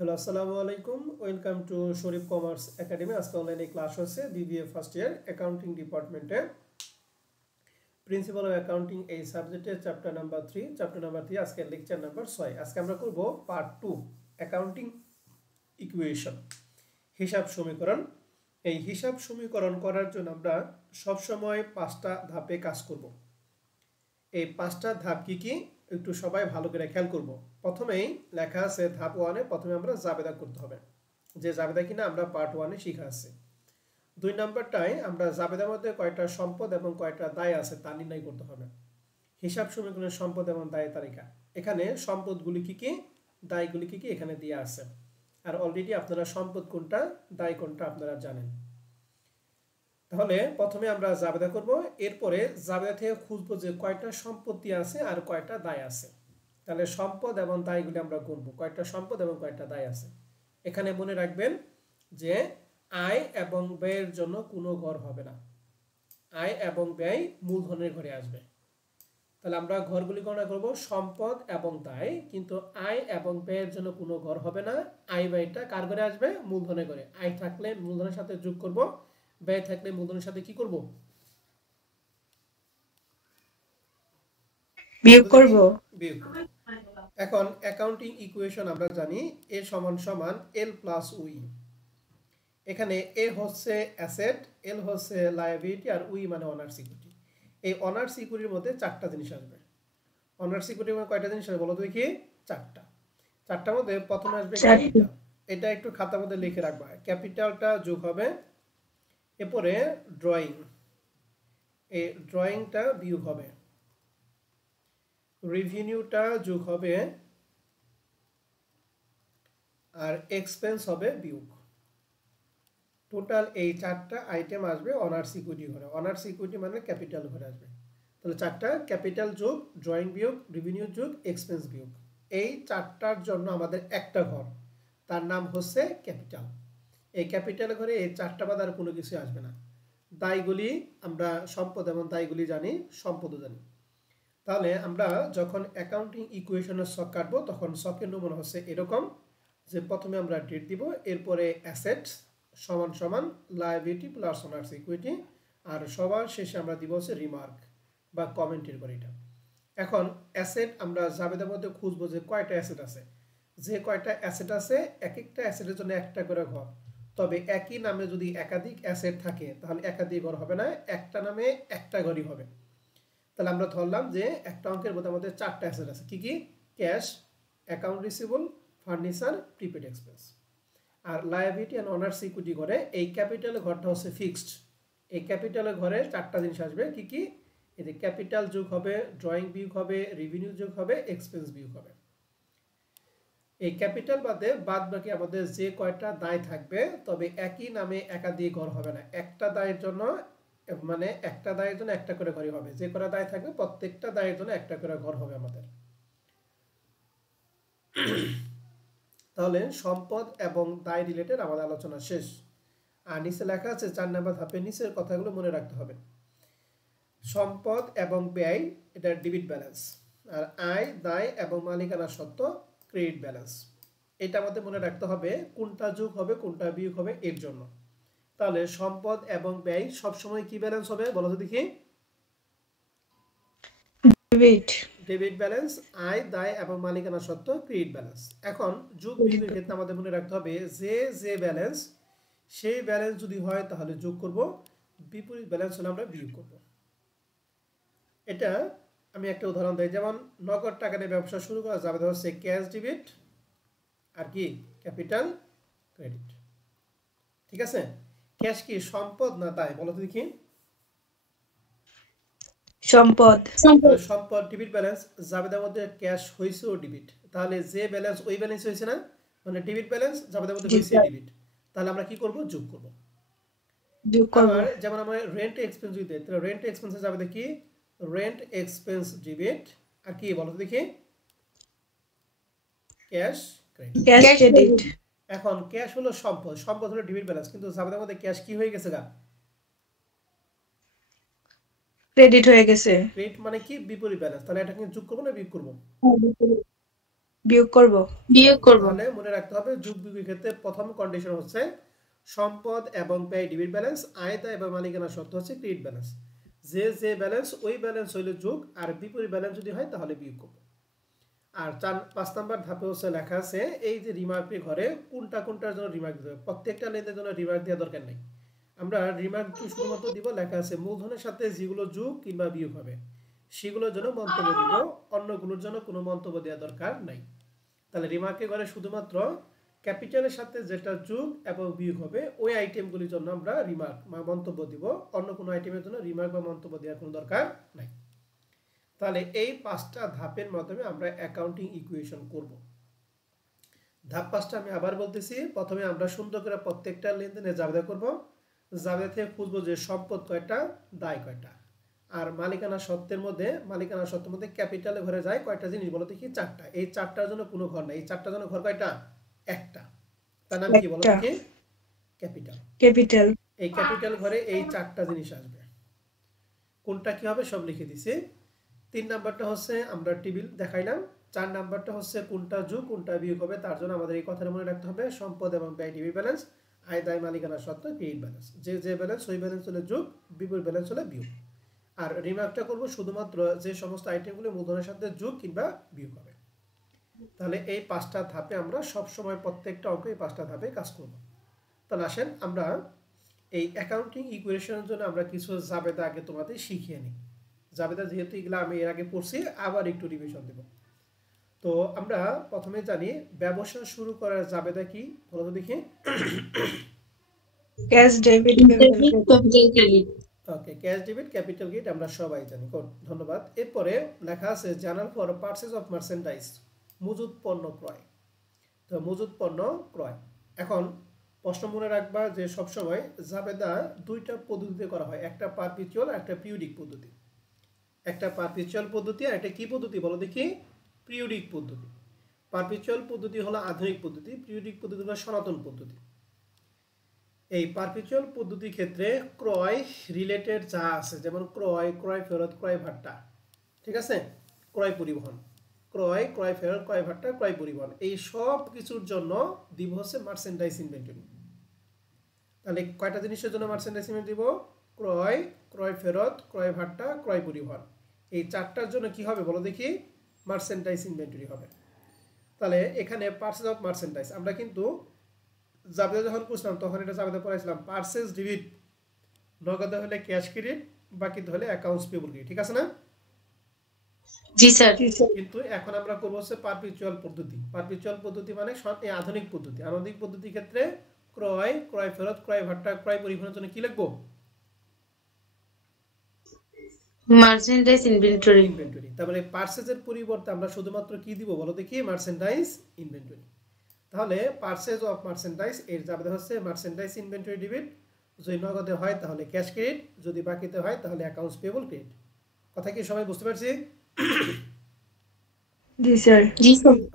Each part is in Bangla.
হ্যালো আসসালামু আলাইকুম welcome to Sharif commerce academy. আজকে অনলাইনে ক্লাস হচ্ছে বিবিএ ফার্স্ট ইয়ার অ্যাকাউন্টিং ডিপার্টমেন্টে প্রিন্সিপাল অফ অ্যাকাউন্টিং এই সাবজেক্টের চ্যাপ্টার নাম্বার 3 আজকে লেকচার নাম্বার 6। আজকে আমরা করব পার্ট 2 অ্যাকাউন্টিং ইকুয়েশন, হিসাব সমীকরণ। এই হিসাব সমীকরণ করার জন্য আমরা সবসময় 5টা ধাপে কাজ করব। এই 5টা ধাপ কি কি একটু সবাই ভালো করে খেয়াল করব। প্রথমেই লেখা আছে ধাপ 1-এ প্রথমে আমরা জাবেদা করতে হবে, যে জাবেদা কিনা আমরা পার্ট 1-এ শিখা আছে। 2 নম্বরটায় আমরা জাবেদার মধ্যে কয়টা সম্পদ এবং কয়টা দায় আছে তা নির্ণয় করতে হবে। হিসাব সমীকরণের সম্পদ এবং দায়ের তালিকা, এখানে সম্পদগুলি কি কি, দায়গুলি কি কি এখানে দেওয়া আছে। আর অলরেডি আপনারা সম্পদ কোনটা দায় কোনটা আপনারা জানেন। তাহলে প্রথমে আমরা জাবেদা করব, এরপরে জাবেদা থেকে খুঁজবো যে কয়টা সম্পত্তি আছে আর কয়টা দায় আছে। তাহলে সম্পদ এবং দায়গুলি আমরা গুনবো, কয়টা সম্পদ এবং কয়টা দায় আছে। এখানে মনে রাখবেন যে আয় এবং ব্যয়ের জন্য কোনো ঘর হবে না, আয় এবং ব্যয় মূলধনের ঘরে আসবে। তাহলে আমরা ঘরগুলি গণনা করব সম্পদ এবং দায়, কিন্তু আয় এবং ব্যয়ের জন্য কোনো ঘর হবে না। আয় ব্যয়টা কার ঘরে আসবে? মূলধনের ঘরে। আয় থাকলে মূলধনের সাথে যোগ করব, ব্যয় থাকলে মূলধনের সাথে কি করব? বিয়োগ করব। বিয়োগ। এখন অ্যাকাউন্টিং ইকুয়েশন আমরা জানি এ সমান সমান এল প্লাস উই। এখানে এ হচ্ছে অ্যাসেট, এল হচ্ছে লায়াবিলিটি, আর উই মানে অনার্স ইকুইটি। এই অনার্স ইকুইটির মধ্যে 4টা জিনিস আসবে। অনার্স ইকুইটির মধ্যে কয়টা জিনিস আসবে বলো তো দেখি? 4টা। 4টার মধ্যে প্রথমে আসবে ক্যাপিটাল। এটা একটু খাতার মধ্যে লিখে রাখবা। ক্যাপিটালটা যোগ হবে, এরপরে ড্রয়িং, এই ড্রয়িংটা বিয়োগ হবে, রেভিনিউটা যোগ হবে, আর এক্সপেন্স হবে বিয়োগ। টোটাল এই 4টা আইটেম আসবে অনার্স ইকুইটি ঘরে। অনার্স ইকুইটি মানে ক্যাপিটাল ঘরে আসবে। তাহলে 4টা ক্যাপিটাল যোগ, ড্রয়িং বিয়োগ, রেভিনিউ যোগ, এক্সপেন্স বিয়োগ। এই 4টার জন্য আমাদের একটা ঘর, তার নাম হচ্ছে ক্যাপিটাল। এই ক্যাপিটাল ঘরে এই 4টা বাদ আর কোনো কিছু আসবে না। দায়গুলি আমরা সম্পদ এবং দায়গুলি জানি, সম্পদও জানি। তাহলে আমরা যখন অ্যাকাউন্টিং ইকুয়েশনের ছক কাটবো তখন ছকের নমুনা হচ্ছে এরকম, যে প্রথমে আমরা ডেট দিব, এরপরে অ্যাসেটস সমান সমান লায়াবিলিটি প্লাস অনার্স ইকুইটি, আর সবার শেষে আমরা দিব হচ্ছে রিমার্ক বা কমেন্টের করে এটা। এখন অ্যাসেট আমরা জাবেদার মধ্যে খুঁজবো যে কয়টা অ্যাসেট আছে। যে কয়টা অ্যাসেট আছে এক একটা অ্যাসেটের জন্য একটা করে ঘর। তবে একই নামে যদি একাধিক অ্যাসেট থাকে তাহলে একাধিক ঘর হবে না, একটা নামে একটা ঘরই হবে। তাহলে আমরা ধরলাম যে একটা অঙ্কের মধ্যে আমাদের 4টা অ্যাসেট আছে। কি কি? Cash, account receivable, furniture, prepaid expense. আর লায়াবিলিটি এন্ড অনার্স ইকুইটি ঘরে এই ক্যাপিটালের ঘরটা হচ্ছে ফিক্সড। এই ক্যাপিটালের ঘরে 4টা জিনিস আসবে। কি কি? এই যে ক্যাপিটাল যোগ হবে, ড্রয়িং বিয়োগ হবে, রেভিনিউ যোগ হবে, এক্সপেন্স বিয়োগ হবে। এই ক্যাপিটাল বাদে বাদ বাকি আমাদের যে কয়টা দায় থাকবে, তবে একই নামে একাধিক ঘর হবে না। একটা দায়ের জন্য মানে একটা দায়ের জন্য একটা করে ঘরই হবে। যে কয়টা দায় থাকবে প্রত্যেকটা দায়ের জন্য একটা করে ঘর হবে আমাদের। তাহলে সম্পদ এবং দায় রিলেটেড আমাদের আলোচনা শেষ। আর নিচে লেখা আছে 4 নম্বর ধাপে নিচের কথাগুলো মনে রাখতে হবে। সম্পদ এবং ব্যয় এটা ডেবিট ব্যালেন্স, আর আয় দায় এবং মালিকানা সত্ত্ব ক্রেডিট ব্যালেন্স। এটা আমাদের মনে রাখতে হবে কোনটা যোগ হবে কোনটা বিয়োগ হবে এর জন্য। তাহলে সম্পদ এবং ব্যয় সবসময় কি ব্যালেন্স হবে বলো তো দেখি? ডেবিট। ডেবিট ব্যালেন্স, আয় দায় এবং মালিকানা সত্ত্ব ক্রেডিট ব্যালেন্স। এখন যোগ বিয়োগের ক্ষেত্রে আমাদের মনে রাখতে হবে যে যে ব্যালেন্স, সেই ব্যালেন্স যদি হয় তাহলে যোগ করব, বিপরীত ব্যালেন্স হলে আমরা বিয়োগ করব। এটা আমি একটা উদাহরণ দিই, যেমন নগদ টাকা দিয়ে ব্যবসা শুরু করা যাবে হচ্ছে ক্যাশ ডেবিট আর কি ক্যাপিটাল ক্রেডিট। ঠিক আছে? ক্যাশ কি সম্পদ না দায় বলো তো দেখি? সম্পদ। সম্পদ ডেবিট ব্যালেন্স, জাবেদার মধ্যে ক্যাশ হইছে ও ডেবিট, তাহলে যে ব্যালেন্স ওই ব্যালেন্স হইছে না, মানে ডেবিট ব্যালেন্স জাবেদার মধ্যে হইছে ডেবিট, তাহলে আমরা কি করব? যোগ করব। আবার যেমন আমরা রেন্ট এক্সপেন্স যদি দেই, তাহলে রেন্ট এক্সপেন্সে যাবে দেখি রেন্ট এক্সপেন্স ডেবিট, আর কি বলো তো দেখি? Cash credit. এখন ক্যাশ হলো সম্পদ, সম্পদ হলো ডেবিট ব্যালেন্স, কিন্তু জাবেদার মধ্যে ক্যাশ কি হয়ে গেছে গা? ক্রেডিট হয়ে গেছে। ক্রেডিট মানে কি? বিপরীত ব্যালেন্স। তাহলে এটা কি যোগ করব না বিয়োগ করব? বিয়োগ করব। তাহলে মনে রাখতে হবে যোগ বিয়োগের ক্ষেত্রে প্রথম কন্ডিশন হচ্ছে সম্পদ এবং ব্যয় ডিবিট ব্যালেন্স, আয় দায় এবং মালিকানা সত্ত্ব হচ্ছে ক্রেডিট ব্যালেন্স। যে যে ব্যালেন্স ওই ব্যালেন্স হইলে যোগ, আর বিপরীত ব্যালেন্স যদি হয় তাহলে বিয়োগ করব। আর 5 নাম্বার ধাপে হচ্ছে লেখা আছে এই যে রিমার্কের ঘরে কোনটার জন্য রিমার্ক দিতে হবে। প্রত্যেকটা লেনদেনের জন্য রিমার্ক দেওয়ার দরকার নেই। আমরা রিমার্ক শুধুমাত্র দিব লেখা আছে মূলধনের সাথে যেগুলো যোগ কিংবা বিয়োগ হবে সেগুলোর জন্য মন্তব্য দিব, অন্যগুলোর জন্য কোনো মন্তব্য দেওয়ার দরকার নাই। তাহলে রিমার্কের ঘরে শুধুমাত্র ক্যাপিটালের সাথে যেটা যোগ এবং বিয়োগ হবে ওই আইটেমগুলির জন্য আমরা রিমার্ক বা মন্তব্য দিব, অন্য কোনো আইটেমের জন্য রিমার্ক বা মন্তব্য দেওয়ার কোনো দরকার নাই। তাহলে এই 5টা ধাপের মাধ্যমে আমরা অ্যাকাউন্টিং ইকুয়েশন করব। ধাপ 5টা আমি আবার বলতেছি। প্রথমে আমরা সুন্দর করে প্রত্যেকটা লেনদেনে জাবেদা করব। জাবেদা থেকে খুঁজবো যে সম্পদ কয়টা, দায় কয়টা, আর মালিকানা সত্ত্বের মধ্যে ক্যাপিটালে ঘরে যায় কয়টা জিনিস বলো দেখি, 4টা। এই 4টার জন্য কোনো ঘর নাই। এই 4টার জন্য ঘর কয়টা, একটা। তার নাম কি বলো দেখি, ক্যাপিটাল। এই ক্যাপিটাল ঘরে এই 4টা জিনিস আসবে। কোনটা কি হবে সব লিখে দিছি। 3 নাম্বারটা হচ্ছে আমরা টেবিল দেখাইলাম। 4 নাম্বারটা হচ্ছে কোনটা যোগ কোনটা বিয়োগ হবে, তার জন্য আমাদের এই কথাটা মনে রাখতে হবে সম্পদ এবং ব্যয় ডিবিট ব্যালেন্স, আয় দায় মালিকানা সত্ত্ব ক্রেডিট ব্যালেন্স। যে যে ব্যালেন্স ওই ব্যালেন্স হলে যোগ, বিপরীত ব্যালেন্স হলে বিয়োগ। আর রিমার্কটা করব শুধুমাত্র যে সমস্ত আইটেমগুলো মূলধনের সাথে যোগ কিংবা বিয়োগ হবে। তাহলে এই 5টা ধাপে আমরা সব সময় প্রত্যেকটা অঙ্ক এই 5টা ধাপে কাজ করব। তাহলে আসেন আমরা এই অ্যাকাউন্টিং ইকুয়েশনের জন্য আমরা কিছু জাবেদা আগে তোমাদের শিখিয়ে নিই। জাবেদা যেহেতু এগুলো আমি এর আগে পড়ছি, আবার একটু রিভিশন দেব। তো আমরা প্রথমে জানি ব্যবসা শুরু করার জাবেদা কি বলো দেখি। Cash debit capital credit. Okay, cash debit capital credit আমরা সবাই জানি। ধন্যবাদ। এরপরে লেখা আছে journal for purchase of merchandise, মজুদ পণ্য ক্রয়। তো মজুদ পণ্য ক্রয়। এখন প্রশ্ন মনে রাখবা যে সবসময় জাবেদা 2টা পদ্ধতিতে করা হয়, একটা পারপিচুয়াল আর একটা পিরিয়ডিক পদ্ধতি। একটা পারপিচুয়াল পদ্ধতি আর একটা কি পদ্ধতি বলো দেখি, পিরিয়ডিক পদ্ধতি। পারপিচুয়াল পদ্ধতি হলো আধুনিক পদ্ধতি, পিরিয়ডিক পদ্ধতি হলো সনাতন পদ্ধতি। এই পারপিচুয়াল পদ্ধতির ক্ষেত্রে ক্রয় রিলেটেড যা আছে, যেমন ক্রয় ফেরত, ক্রয় ভাট্টা, ঠিক আছে, ক্রয় পরিবহন, ক্রয় ফেরত, ক্রয় ভাট্টা, ক্রয় পরিবহন, এই সব কিছুর জন্য দিব হচ্ছে মার্চেন্ডাইজ ইনভেন্টরি। তাহলে কয়টা জিনিসের জন্য মার্চেন্ডাইজ ইনভেন্টরি দিব, ক্রয় ফেরত, ক্রয় ভাট্টা, ক্রয় পরিবহন। এই 4টার জন্য কি হবে বলো দেখি, মার্চেন্ডাইজ ইনভেন্টরি হবে। তাহলে এখানে পারচেজ অফ মার্চেন্ডাইজ আমরা কিন্তু জাবেদা যখন করছিলাম তখন এটা জাবেদা পড়াইছিলাম পারচেজ ডেবিট, নগদে হলে ক্যাশ ক্রেডিট, বাকিতে হলে অ্যাকাউন্টস পেবল ক্রেডিট, ঠিক আছে না? জি স্যার। কিন্তু এখন আমরা করব হচ্ছে পারপিচুয়াল পদ্ধতি। পারপিচুয়াল পদ্ধতি মানে আধুনিক পদ্ধতি। আধুনিক পদ্ধতির ক্ষেত্রে ক্রয় ফেরত, ক্রয় ভাট্টা, ক্রয় পরিবহনের জন্য কি লিখবো, মার্চেন্ডাইজ ইনভেন্টরি। তারপরে পারচেজের পরিবর্তে আমরা শুধুমাত্র কি দিব বলো দেখি, মার্চেন্ডাইজ ইনভেন্টরি। তাহলে পারচেজ অফ মার্চেন্ডাইজ এর জাবেদা হচ্ছে মার্চেন্ডাইজ ইনভেন্টরি ডেবিট, যদি নগদে হয় তাহলে ক্যাশ ক্রেডিট, যদি বাকিতে হয় তাহলে অ্যাকাউন্টস পেবল ক্রেডিট। কথা কি সবাই বুঝতে পারছি? জি স্যার।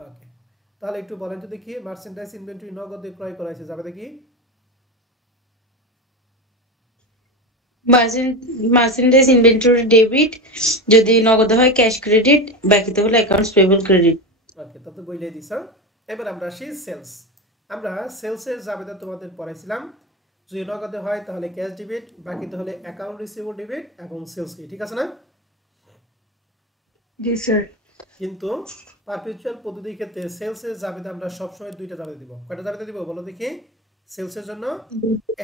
ওকে, তাহলে একটু বলেন তো দেখি মার্চেন্ডাইজ ইনভেন্টরি নগদে ক্রয় করা হয়েছে জাবেদা কি? মার্চেন্ডাইজ ইনভেন্টরি ডেবিট, যদি নগদে হয় ক্যাশ ক্রেডিট, বাকিতে হলো অ্যাকাউন্টস পেবল ক্রেডিট। ওকে, তত বইলে দিছো। এবার আমরা আসি সেলস। আমরা সেলসের জাবেদা তোমাদের পড়াইছিলাম, যদি নগদে হয় তাহলে ক্যাশ ডেবিট, বাকিতে হলে অ্যাকাউন্ট রিসিভেবল ডেবিট এবং সেলস কি, ঠিক আছে না? জি স্যার। কিন্তু পারপিচুয়াল পদ্ধতির ক্ষেত্রে সেলসের জাবেদা আমরা সবসময় 2টা জাবেদা দিব। কয়টা জাবেদা দিব বলো দেখি, সেলসের জন্য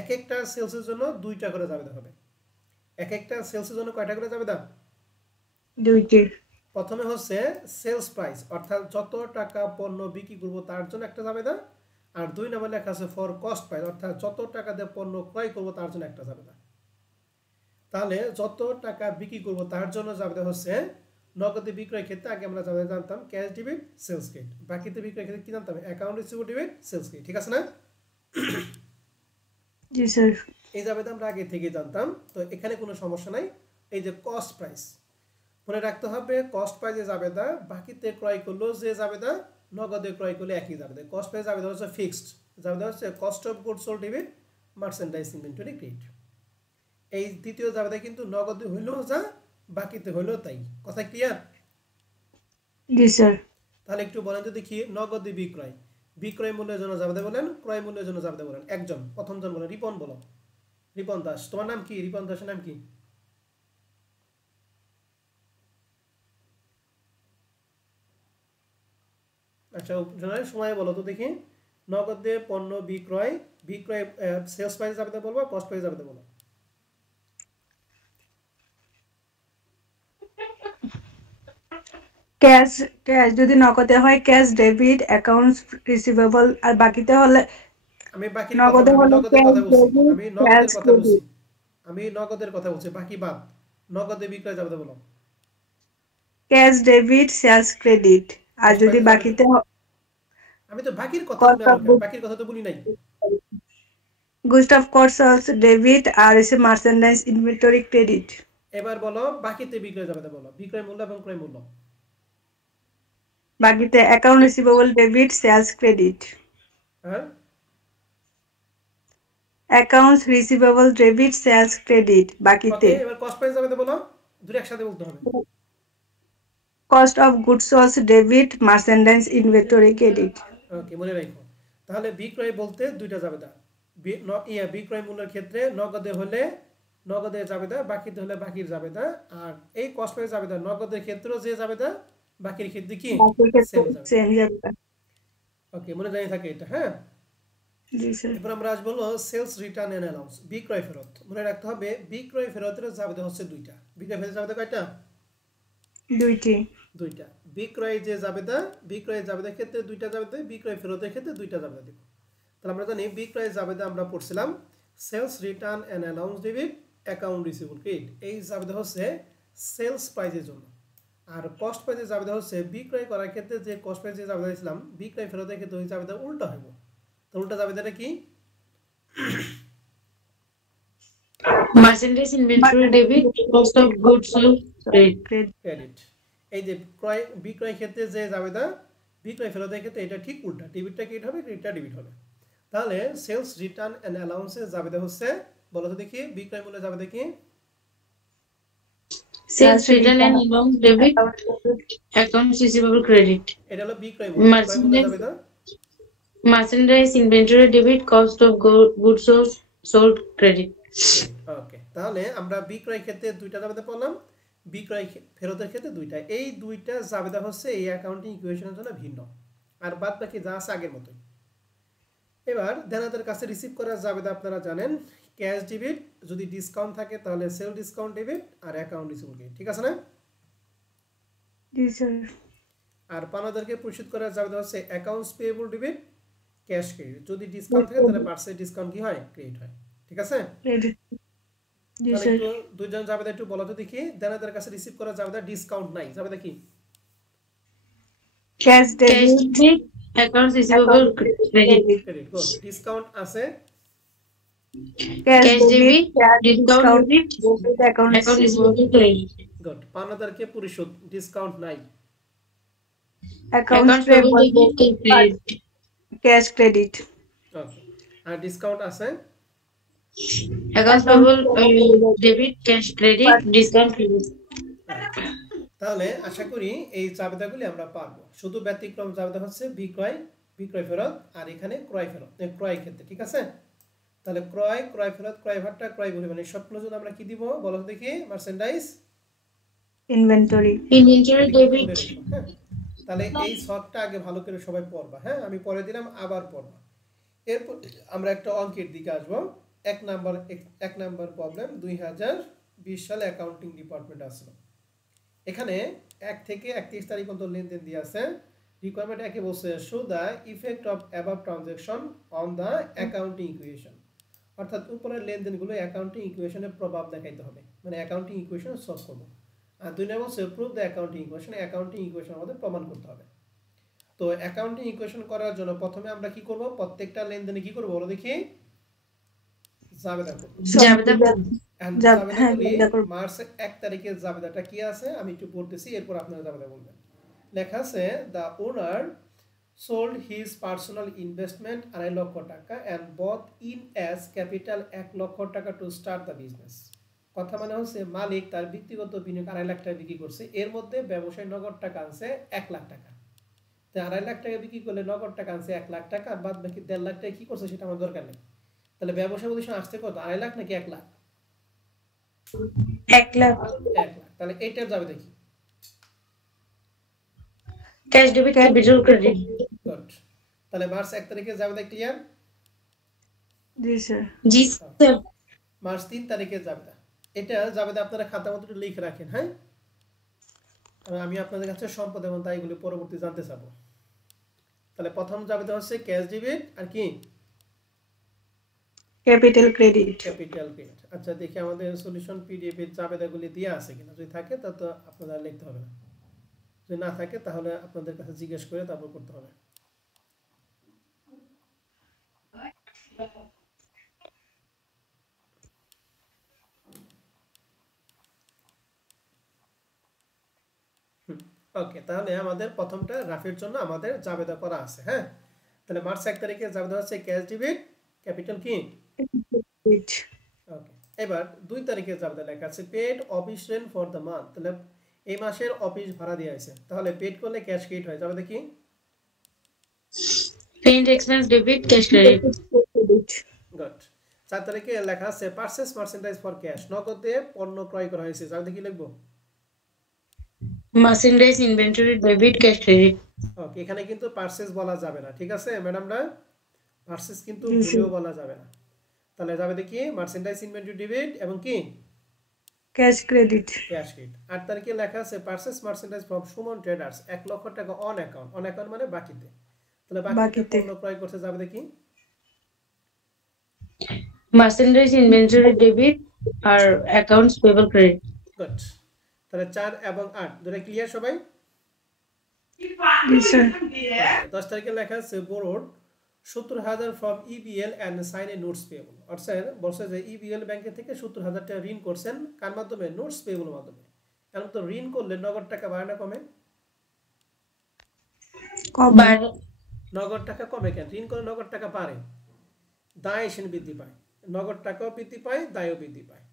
এক একটা সেলসের জন্য 2টা করে জাবেদা হবে। এক একটা সেলসের জন্য কয়টা করে জাবেদা, 2টি। প্রথমে হচ্ছে সেলস প্রাইস, অর্থাৎ যত টাকা পণ্য বিক্রি করব তার জন্য একটা জাবেদা। আর 2 নম্বরে লেখা আছে ফর কস্ট প্রাইস, অর্থাৎ যত টাকা দিয়ে পণ্য ক্রয় করব তার জন্য একটা জাবেদা। তাহলে যত টাকা বিক্রি করব তার জন্য জাবেদা হচ্ছে নগদে বিক্রয় ক্ষেত্রে আগে আমরা জাবেদা জানতাম ক্যাশ ডেবিট সেলস ক্রেডিট, বাকিতে বিক্রয় ক্ষেত্রে কি জানতাম, account receivable debit sales credit, ঠিক আছে না? জি স্যার। এই জাবেদা আমরা আগে থেকে জানতাম, তো এখানে কোনো সমস্যা নাই। এই যে কস্ট প্রাইস মনে রাখতে হবে, কস্ট প্রাইসে জাবেদা, বাকিতে ক্রয় করলো যে জাবেদা, নগদে ক্রয় করলে একই জাবেদা। কস্ট প্রাইস জাবেদা হচ্ছে ফিক্সড, জাবেদা হচ্ছে cost of goods sold debit merchandise inventory credit. এই দ্বিতীয় জাবেদা কিন্তু নগদে হইলেও যা, বাকিতে হইলেও তাই। কথা ক্লিয়ার? জি স্যার। তাহলে একটু বলেন তো দেখি, নগদে বিক্রয়, বিক্রয় মূল্যের জন্য জাবেদা বলেন, ক্রয় মূল্যের জন্য জাবেদা বলেন। একজন প্রথমজন বলেন, রিপন বলো। রিপন দাস, তোমার নাম কি? রিপন দাসের নাম কি? আচ্ছা সময় বলো তো দেখি, নগদে পণ্য বিক্রয়, বিক্রয় সেলস প্রাইস জাবেদা বলবো, কস্ট প্রাইস জাবেদা বলো। ক্যাশ ক্যাশ যদি নগদে হয় ক্যাশ ডেবিট অ্যাকাউন্টস রিসিভেবল, আর বাকিতে হলে আমি বাকির কথা নগদে বলি, আমি হলে নগদের ক্যাশ কথা বলছি, ডেবিট আমি ক্যাশ নগদের কথা বলছি, ক্রেডিট। আমি নগদের কথা বলছি, বাকি বাদ। নগদে বিক্রয় জাবেদা বলো। Cash debit sales credit. আর কস্ট যদি প্রাইস জাবেদা, বাকিতে আমি তো বাকির কথা কস্ট তুমি অফ আবার কেন? বাকির কথা তো বলি নাই। গুডস অফ কোর্স ডেবিট আর এসে মার্চেন্ডাইজ ইনভেন্টরি ক্রেডিট। এবার বলো বাকিতে বিক্রয় জাবেদা বলো, বিক্রয় মূল্য এবং ক্রয় মূল্য। বাকিতে account receivable debit sales credit. হ্যাঁ, accounts receivable debit sales credit বাকিতে। ওকে। এবার কস্ট প্রাইস জাবেদা বলো, দুটো একসাথে বলতে হবে। Cost of goods sold debit merchandise inventory credit. Okay, মনে রাখো। তাহলে বিক্রয় বলতে দুইটা জাবেদা, বিক্রয় মূল্যের ক্ষেত্রে নগদে হলে নগদের জাবেদা, বাকিতে হলে বাকির জাবেদা। আর এই কস্ট প্রাইস জাবেদা নগদের ক্ষেত্রেও যে জাবেদা, বাকির ক্ষেত্রে কি বাকির ক্ষেত্রে সেম জাবেদা। সেম যাবে। ওকে, মনে জানি থাকে এটা। হ্যাঁ, জি স্যার। এরপর আমরা আসবো সেলস রিটার্ন এন্ড অ্যালাউন্স, বিক্রয় ফেরত। মনে রাখতে হবে বিক্রয় ফেরতের জাবেদা হচ্ছে দুইটা। বিক্রয় ফেরতের জাবেদা কয়টা? দুইটি। দুইটা। বিক্রয় যে জাবেদা, বিক্রয় জাবেদার ক্ষেত্রে দুইটা জাবেদা, বিক্রয় ফেরতের ক্ষেত্রে দুইটা জাবেদা দিব। তাহলে আমরা জানি বিক্রয় জাবেদা আমরা পড়ছিলাম sales return and allowance debit account receivable credit, এই জাবেদা হচ্ছে সেলস প্রাইজের জন্য। আর কস্ট প্রাইজের জাবেদা হচ্ছে বিক্রয় করার ক্ষেত্রে যে কস্ট প্রাইজের জাবেদা দিয়েছিলাম, বিক্রয় ফেরতের ক্ষেত্রে ওই জাবেদা উল্টা হইব। তো উল্টা জাবেদাটা কি? Merchandise inventory debit, cost of goods sold credit. Credit. এই যে ক্রয় বিক্রয় ক্ষেত্রে যে জাবেদা, বিক্রয় ফেরতের ক্ষেত্রে এটা ঠিক উল্টা, ডেবিটটা ক্রেডিট হবে, ক্রেডিটটা ডেবিট হবে। তাহলে সেলস রিটার্ন এন্ড অ্যালাউন্সের জাবেদা হচ্ছে, বলো তো দেখি, বিক্রয় মূল্যের জাবেদা কি? Sales return and allowance debit, accounts receivable credit. এটা হলো বিক্রয় মূল্য। ক্রয় মূল্যের জাবেদা merchandise inventory debit, cost of goods sold credit. Okay, তাহলে আমরা বিক্রয় ক্ষেত্রে দুইটা জাবেদা পড়লাম, বিক্রয় ফেরতের ক্ষেত্রে দুইটা। এই দুইটা জাবেদা হচ্ছে এই অ্যাকাউন্টিং ইকুয়েশনের জন্য ভিন্ন, আর বাদ বাকি যা আছে আগের মতোই। এবার দেনাদার কাছে রিসিভ করার জাবেদা আপনারা জানেন, ক্যাশ ডেবিট, যদি ডিসকাউন্ট থাকে তাহলে সেল ডিসকাউন্ট ডেবিট, আর অ্যাকাউন্ট রিসিভেবল ক্রেডিট। ঠিক আছে না? জি স্যার। আর পাওনাদারকে পরিশোধ করার জাবেদা হচ্ছে accounts payable debit, cash credit. যদি ডিসকাউন্ট থাকে তাহলে পার্সেন্ট ডিসকাউন্ট কি হয়? ক্রেডিট হয়। ঠিক আছে? ক্রেডিট। জি তাহলে স্যার। একটু দুইজন জাবেদা একটু বলো তো দেখি, দেনাদার কাছে রিসিভ করার জাবেদা ডিসকাউন্ট নাই, জাবেদা কি? Cash cash debit debit, accounts receivable credit. Credit. Good. Discount আছে, cash cash debit debit, discount discount debit, debit account account receivable credit. Good. পাওনাদারকে পরিশোধ, ডিসকাউন্ট নাই। Accounts accounts payable payable debit, credit. Cash credit. Okay. আর ডিসকাউন্ট আছে, accounts payable debit, cash credit, discount credit. Okay. তাহলে আশা করি এই জাবেদাগুলি আমরা পারবো। শুধু ব্যতিক্রম জাবেদা হচ্ছে বিক্রয়, বিক্রয় ফেরত, আর এখানে ক্রয় ফেরত, ক্রয় ক্ষেত্রে। ঠিক আছে? তাহলে ক্রয়, ক্রয় ফেরত, ক্রয় ভাট্টা, ক্রয় পরিমাণ, এই সবগুলোর জন্য আমরা কি দিব বলো তো দেখি? Merchandise inventory. Inventory debit. হ্যাঁ, তাহলে এই শর্টটা আগে ভালো করে সবাই পড়বা। হ্যাঁ, আমি পরে দিলাম, আবার পড়বা। এরপর আমরা একটা অঙ্কের দিকে আসবো। এক নাম্বার প্রবলেম 2020 সালে অ্যাকাউন্টিং ডিপার্টমেন্ট আসলো। এখানে 1 থেকে 31 তারিখ পর্যন্ত লেনদেন দিয়ে আছে। রিকোয়ারমেন্ট একে বলছে show the effect of above transaction on the accounting equation, অর্থাৎ উপরের লেনদেনগুলো অ্যাকাউন্টিং ইকুয়েশনের প্রভাব দেখাইতে হবে, মানে অ্যাকাউন্টিং ইকুয়েশন সলভ করব। আর 2 নম্বর হচ্ছে prove the accounting equation, accounting equation আমাদের প্রমাণ করতে হবে। তো অ্যাকাউন্টিং ইকুয়েশন করার জন্য প্রথমে আমরা কি করব? প্রত্যেকটা লেনদেনে কি করব বলো দেখি? জাবেদা করব। জাবেদাগুলি মার্চ 1 তারিখের জাবেদাটা কি আছে আমি একটু পড়তেছি, এরপর আপনারা জাবেদা বলবেন। লেখা আছে the owner sold his personal investment 2.5 লক্ষ টাকা and bought in as capital 1 লক্ষ টাকা to start the business। কথা মানে হচ্ছে মালিক তার ব্যক্তিগত বিনিয়োগ 2.5 লাখ টাকা বিক্রি করছে, এর মধ্যে ব্যবসায়ী নগদ টাকা আনছে 1 লাখ টাকা। তো 2.5 লাখ টাকা বিক্রি করলে নগদ টাকা আনছে 1 লাখ টাকা, আর বাদ বাকি 1.5 লাখ টাকা কি করছে সেটা আমার দরকার নেই। তাহলে ব্যবসা প্রতিষ্ঠান আসছে কত, 2.5 লাখ নাকি 1 লাখ? 1 লাখ 1 লাখ। তাহলে এইটার যাবে দেখি cash debit capital credit. Good. তাহলে মার্চ 1 তারিখে যাবে ক্লিয়ার? জি স্যার। জি স্যার। মার্চ 3 তারিখে যাবে, এটা যাবে আপনারা খাতা মতো লিখে রাখেন, হ্যাঁ? কারণ আমি আপনাদের কাছে সম্পদ এবং দায়গুলি পরবর্তী জানতে চাবো। তাহলে প্রথম যাবে হচ্ছে ক্যাশ ডেবিট আর কি ক্যাপিটাল ক্রেডিট। Capital credit. আচ্ছা দেখি আমাদের সলিউশন পিডিএফ এর জাবেদাগুলি দেওয়া আছে কিনা, যদি থাকে তা তো আপনারা লিখতে হবে না, যদি না থাকে তাহলে আপনাদের কাছে জিজ্ঞেস করে তারপর করতে হবে। ওকে, তাহলে আমাদের প্রথমটা রাফের জন্য আমাদের জাবেদা করা আছে, হ্যাঁ? তাহলে মার্চ 1 তারিখে জাবেদা হচ্ছে ক্যাশ ডেবিট ক্যাপিটাল কি ওকে। এবার 2 তারিখে জাবেদা লেখা আছে paid office rent for the month. তাহলে এই মাসের অফিস ভাড়া দেওয়া আছে, তাহলে পেড করলে ক্যাশ ক্রেডিট হয় যাবে দেখি paint expense debit cash credit. Good. 4 তারিখে লেখা আছে পারচেজ মার্চেন্ডাইজ ফর ক্যাশ, নগদে পণ্য ক্রয় করা হয়েছে যাবে দেখি লিখবো merchandise inventory debit cash credit. Okay, এখানে কিন্তু পারচেজ বলা যাবে না, ঠিক আছে ম্যাডামরা? পারচেজ কিন্তু ভুলেও বলা যাবে না। তাহলে যাবে দেখি মার্চেন্ডাইজ ইনভেন্টরি ডেবিট এবং কি ক্যাশ ক্রেডিট। Cash credit. 8 তারিখে লেখা আছে purchase merchandise from Suman traders 1 লক্ষ টাকা অন অ্যাকাউন্ট, অন অ্যাকাউন্ট মানে বাকিতে। তাহলে বাকিতে পণ্য ক্রয় করতে যাবে দেখি মার্চেন্ডাইজ ইনভেন্টরি ডেবিট আর অ্যাকাউন্টস পেয়েবল ক্রেডিট। গুড। তাহলে 4 এবং 8 দুটো ক্লিয়ার সবাই? জি স্যার। 10 তারিখে লেখা আছে borrowed 70,000 from EBL and sign a notes payable. অর্থাৎ বলছে যে ইবিএল ব্যাংকে থেকে 70,000 টাকা ঋণ করছেন, কার মাধ্যমে? নোটস পেয়েবল মাধ্যমে। এখন তো ঋণ করলে নগদ টাকা বাড়ে না কমে? নগদ টাকা কমে কেন? ঋণ করলে নগদ টাকা বাড়ে, দায় এসে বৃদ্ধি পায়, নগদ টাকাও বৃদ্ধি পায়, দায়ও বৃদ্ধি পায়।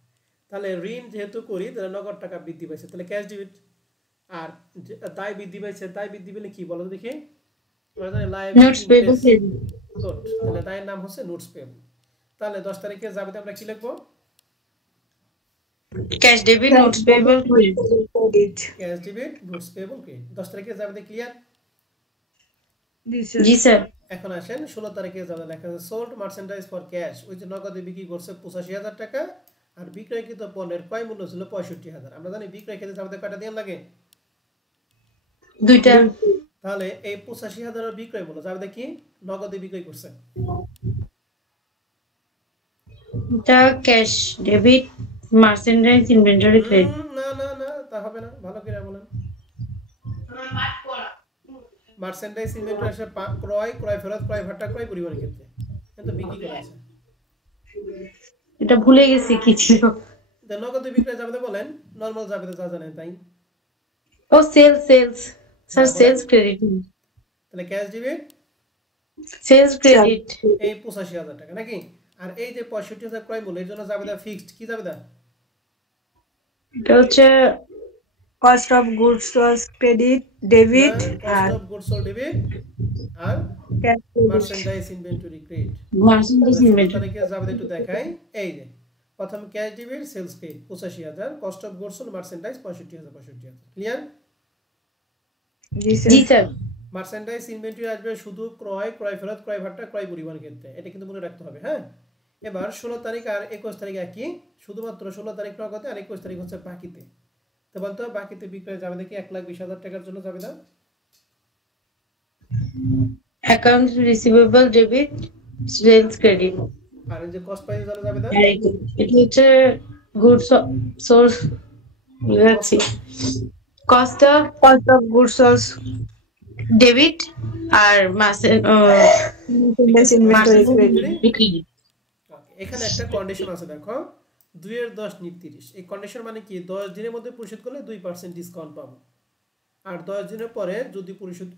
তাহলে ঋণ যেহেতু করি তাহলে নগদ টাকা বৃদ্ধি পাইছে, তাহলে ক্যাশ ডেবিট। আর দায় বৃদ্ধি পাইছে, দায় বৃদ্ধি পেলে কি বলো দেখি? Notes payable credit. গুড। তাহলে দায়ের নাম হচ্ছে নোটস পেয়েবল। তাহলে 10 তারিখে যাবে আমরা কি লিখবো? Cash debit notes payable credit. Cash debit notes payable credit. 10 তারিখে যাবে ক্লিয়ার? জি স্যার। এখন আসেন 16 তারিখে যাবে লেখা আছে সোল্ড মার্চেন্ডাইজ ফর ক্যাশ, ওই যে নগদে বিক্রি করছে 85,000 টাকা, আর বিক্রয়কৃত পণ্যের ক্রয় মূল্য ছিল 65,000। আমরা জানি বিক্রয় ক্ষেত্রে আমাদের কয়টা দিন লাগে? দুইটা। তাহলে এই 85,000 এর বিক্রয় মূল্য যাবে দেখি নগদে বিক্রয় করছে, এটা cash debit merchandise inventory credit. না না না তা হবে না, ভালো করে বলেন। মার্চেন্ডাইজ ইনভেন্টরি আসলে ক্রয়, ক্রয় ফেরত, ক্রয় ভাটা, ক্রয় পরিবহনের ক্ষেত্রে, কিন্তু বিক্রি করা আছে। এটা ভুলে গেছি কি ছিল। নগদে বিক্রয় যাবে বলেন, নরমাল যাবে যা জানেন তাই। ও সেলস স্যার, সেলস ক্রেডিট। তাহলে ক্যাশ ডেবিট সেলস ক্রেডিট এই 85,000 টাকা নাকি? আর এই যে 65,000 ক্রয় মূল্য এর জন্য যাবে ফিক্সড কি যাবে? এটা হচ্ছে cost of goods sold credit debit cost of goods sold debit আর cash merchandise inventory credit. Merchandise inventory তারিখে যাবে একটু দেখাই, এই যে প্রথম cash debit sales credit 85,000, cost of goods sold merchandise 65,000। Clear? জি স্যার। মার্চেন্ডাইজ ইনভেন্টরি আসবে শুধু ক্রয়, ক্রয় ফেরত, ক্রয় ভাটা, ক্রয় পরিবহন ক্ষেত্রে, এটা কিন্তু মনে রাখতে হবে, হ্যাঁ? এবার 16 তারিখ আর 21 তারিখ একই, শুধুমাত্র 16 তারিখ নগদে আর 21 তারিখ হচ্ছে বাকিতে। তো বলতো বাকিতে বিক্রয় যাবে দেখি 1,20,000 টাকার জন্য যাবে না? Accounts receivable debit sales credit. আর এই যে কস্ট প্রাইস জন্য যাবে না? এটা হচ্ছে goods sold let's see cost of goods sold debit আর মার্চেন্ডাইজ ইনভেন্টরি ক্রেডিট। এখানে একটা কন্ডিশন আছে দেখো, 2-10-30। এই কন্ডিশন মানে কি? 10 দিনের মধ্যে পরিশোধ করলে 2% ডিসকাউন্ট পাবো, আর 10 দিনের পরে যদি পরিশোধ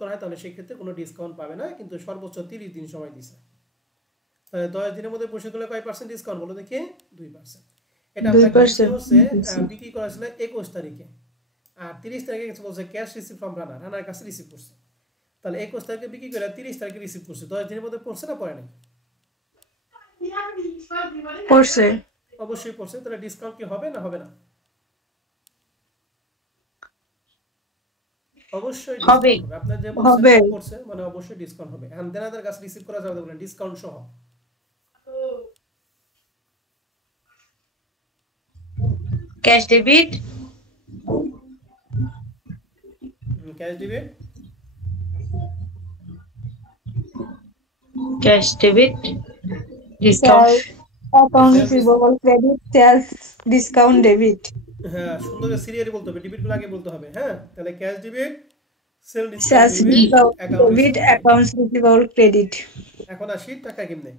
করা হয় তাহলে সেক্ষেত্রে কোনো ডিসকাউন্ট পাবে না, কিন্তু সর্বোচ্চ 30 দিন সময় দিছে। তাহলে 10 দিনের মধ্যে পরিশোধ করলে কয় পার্সেন্ট ডিসকাউন্ট বলো দেখি? 2%। এটা আমরা হচ্ছে বিক্রি করা ছিল 21 তারিখে, আর 30 তারিখে বলছে ক্যাশ রিসিভ ফ্রম রানার কাছে রিসিভ করছে। তাহলে 21 তারিখে বিক্রি করে 30 তারিখে রিসিভ করছে, 10 দিনের মধ্যে পড়ছে না পড়ে নাই? পড়ছে। অবশ্যই পড়ছে। তাহলে ডিসকাউন্ট কি হবে না হবে না? অবশ্যই হবে। ডিসকাউন্ট হবে। আপনার যে বলছেন হবে। পড়ছে মানে অবশ্যই ডিসকাউন্ট হবে। এখন দেনাদার কাছে রিসিভ করা যাবে না ডিসকাউন্ট সহ। ক্যাশ ডেবিট, ক্যাশ দিবে, cash debit, discount. Account sale receivable credit, sales discount debit. হ্যাঁ, সুন্দর করে সিরিয়ালি বলতে হবে, ডিবিট গুলো আগে বলতে হবে। হ্যাঁ, তাহলে cash debit, sale discount sales debit, discount account debit, receivable. Accounts receivable credit. এখন আসি টাকা কেমনে।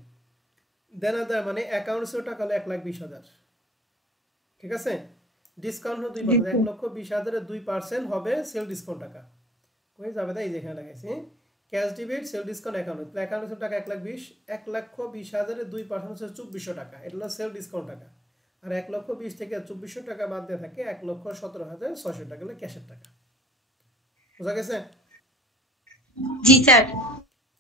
দেনাদার মানে অ্যাকাউন্টসেও টাকা হলো 1,20,000, ঠিক আছে? ডিসকাউন্ট হলো 2%, 1,20,000 2% হবে সেল ডিসকাউন্ট টাকা। কই যাবে তাই যেখানে লাগাইছি cash debit sale discount account, তাহলে অ্যাকাউন্টের টাকা 1,20,000, 1,20,000 2% হচ্ছে 2,400 টাকা, এটা হলো সেল ডিসকাউন্ট টাকা। আর 1,20,000 থেকে 2,400 টাকা বাদ দিয়ে থাকে 1,17,600 টাকা, হলো ক্যাশের টাকা। বুঝা গেছে? জি স্যার।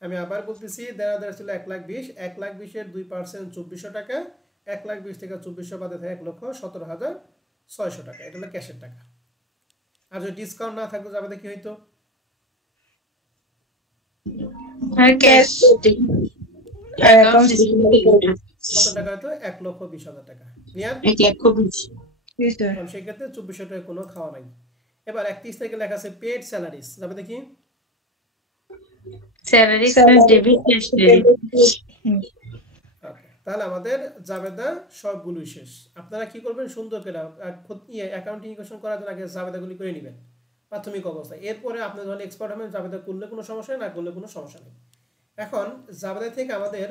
আমি আবার বলতেছি, দেনাদার ছিল 1,20,000, 1,20,000 এর 2% 2,400 টাকা, 1,20,000 থেকে 2,400 বাদে থাকে 1,17,600 টাকা, এটা হলো ক্যাশের টাকা। আর যদি ডিসকাউন্ট না থাকতো যাবে কি হইতো? ক্যাশ অ্যাকাউন্ট কত টাকা হতো? 1,20,000 টাকা। ক্লিয়ার? সেক্ষেত্রে 2,400 টাকা কোনো খাওয়া নাই। এবার 31 তারিখে লেখা আছে পেড স্যালারিজ, যাবে দেখি স্যালারি ডেবিট, ক্যাশ ডেবিট। ওকে, তাহলে আমাদের জাবেদা সবগুলো শেষ। আপনারা কি করবেন, সুন্দর করে অ্যাকাউন্টিং ইকুয়েশন করার জন্য আগে জাবেদাগুলি করে নেবেন প্রাথমিক অবস্থায়। এরপরে আপনি যখন এক্সপার্ট হবেন, জাবেদা করলে কোনো সমস্যা না করলে কোনো সমস্যা নেই। এখন জাবেদা থেকে আমাদের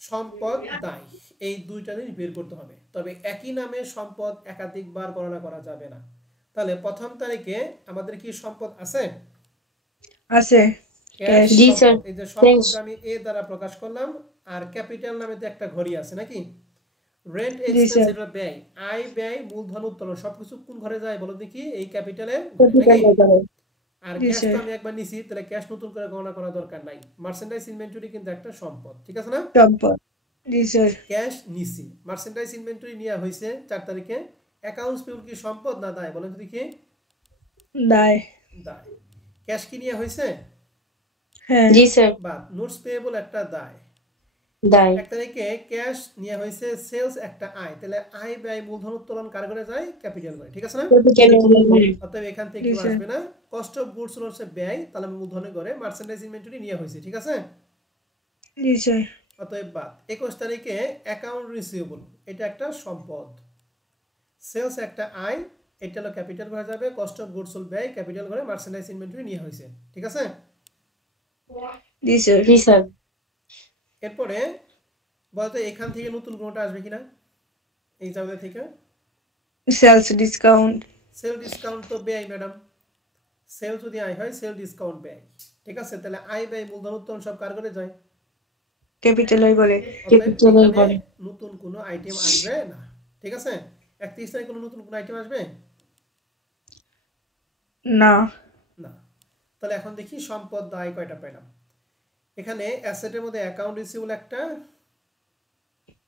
সম্পদ দায় এই দুইটা জিনিস বের করতে হবে। তবে একই নামে সম্পদ একাধিকবার গণনা করা যাবে না। তাহলে প্রথম তারিখে আমাদের কি সম্পদ আছে? আছে। ক্যাশ জি স্যার। সম্পদ। এই যে সম্পদটা আমি এ দ্বারা প্রকাশ করলাম, আর ক্যাপিটাল নামে তো একটা ঘড়ি আছে নাকি? রেন্ট জি এক্সপেন্স, স্যার। এটা ব্যয়, আয় ব্যয় মূলধন উত্তোলন সবকিছু কোন ঘরে যায় বলো দেখি? এই ক্যাপিটালের ঘরে নাকি? আর জি ক্যাশ তো স্যার। আমি একবার নিছি, তাহলে ক্যাশ নতুন করে গণনা করা দরকার নাই। মার্চেন্ডাইজ ইনভেন্টরি কিন্তু একটা সম্পদ, ঠিক আছে না? সম্পদ। জি স্যার। ক্যাশ নিছি, মার্চেন্ডাইজ ইনভেন্টরি নেওয়া হয়েছে 4 তারিখে। অ্যাকাউন্টস পেবল কি সম্পদ না দায় বলেন তো দেখি? দায়। দায়। ক্যাশ কি নেওয়া হয়েছে? হ্যাঁ। জি স্যার। বা নোটস পেয়েবল একটা দায়। দায়। 1 তারিখে ক্যাশ নেওয়া হয়েছে, সেলস একটা আয়, তাহলে আয় ব্যয় মূলধন উত্তোলন কার ঘরে যায়? ক্যাপিটাল ঘরে, ঠিক আছে না? অতএব এখান থেকে জি কেউ স্যার। আসবে না। কস্ট অফ গুডস হচ্ছে ব্যয়, তাহলে মূলধনের ঘরে মার্চেন্ডাইজ ইনভেন্টরি নেওয়া হয়েছে, ঠিক আছে? জি স্যার। অতএব বাদ। 21 তারিখে অ্যাকাউন্ট রিসিভেবল, এটা একটা সম্পদ। সেলস একটা আয়, এটা হলো ক্যাপিটাল ঘরে যাবে। কস্ট অফ গুডস সোল্ড ব্যয়, ক্যাপিটাল ঘরে মার্চেন্ডাইজ ইনভেন্টরি নেওয়া হয়েছে, ঠিক আছে? জি স্যার। জি স্যার। এরপরে বলতো এখান থেকে নতুন কোনটা আসবে কিনা এই জায়গা থেকে? Sales discount. সেল ডিসকাউন্ট তো ব্যয় ম্যাডাম। সেল যদি আয় হয়, সেল ডিসকাউন্ট ব্যয়, ঠিক আছে? তাহলে আয় ব্যয় মূলধন উত্তোলন সব কার ঘরে যায়? ক্যাপিটালের ঘরে। অতএব এখানে নতুন কোনো আইটেম আসবে না, ঠিক আছে? 31 তারিখে কোনো নতুন কোনো আইটেম আসবে না। না। তাহলে এখন দেখি সম্পদ দায় কয়টা পেলাম। এখানে অ্যাসেটের মধ্যে অ্যাকাউন্ট রিসিভেবল একটা,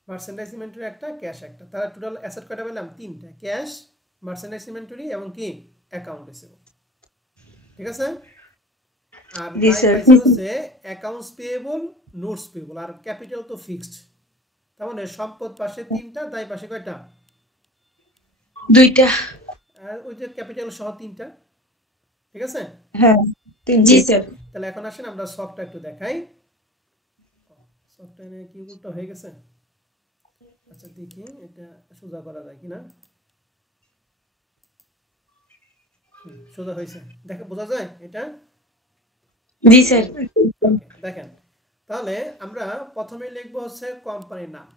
মার্চেন্ডাইজ ইনভেন্টরি একটা, ক্যাশ একটা। তাহলে টোটাল অ্যাসেট কয়টা পেলাম? 3টা, ক্যাশ, মার্চেন্ডাইজ ইনভেন্টরি এবং কি অ্যাকাউন্ট রিসিভেবল, ঠিক আছে? আর জি দায় স্যার। পাইছে হচ্ছে অ্যাকাউন্টস পেয়েবল, নোটস পেয়েবল, আর ক্যাপিটাল তো ফিক্সড। তার মানে সম্পদ পাশে 3টা, দায় পাশে কয়টা? 2টা। আর ওই যে ক্যাপিটাল সহ 3টা, ঠিক আছে? হ্যাঁ। জি স্যার। তাহলে এখন আসেন আমরা সফটটা একটু দেখাই। সফটওয়্যারে কি উল্টো হয়ে গেছে? আচ্ছা দেখি এটা সোজা করা যায় কিনা। সোজা হয়েছে, দেখে বোঝা যায় এটা? জি স্যার। ওকে, দেখেন তাহলে আমরা প্রথমে লিখবো হচ্ছে কোম্পানির নাম।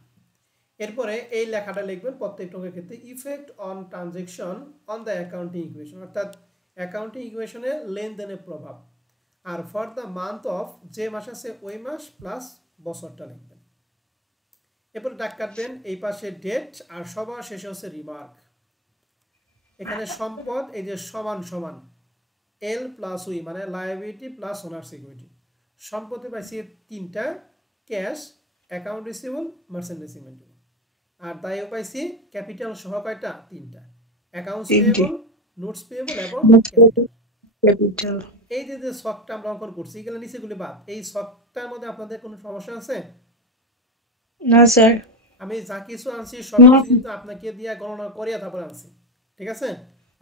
এরপরে এই লেখাটা লিখবেন প্রত্যেকটা ক্ষেত্রে, effect on transaction on the accounting equation, অর্থাৎ অ্যাকাউন্টিং ইকুয়েশনে লেনদেনের প্রভাব। আর ফর দ্য মান্থ অফ, যে মাস আছে ওই মাস প্লাস বছরটা লিখবেন। এরপর দাগ কাটবেন, এই পাশে ডেট, আর সবার শেষে হচ্ছে রিমার্ক। এখানে সম্পদ এই যে সমান সমান, এল প্লাস উই মানে লায়াবিলিটি প্লাস ওনার সিকিউরিটি। সম্পত্তি পাইছি তিনটা, cash, account receivable, merchandise inventory. আর দায়ও পাইছি ক্যাপিটাল সহ কয়টা? তিনটা, অ্যাকাউন্টস তিনটি পেয়েবল, নোটস পেয়েবল এবং ক্যাপিটাল। ক্যাপিটাল। এই যে যে শখটা আমরা অঙ্কন করছি এগুলো নিচেগুলি বাদ, এই শখটার মধ্যে আপনাদের কোনো সমস্যা আছে? না স্যার। আমি যা কিছু আনছি না সবকিছু কিন্তু আপনাকে দিয়ে গণনা করিয়া তারপরে আনছি, ঠিক আছে?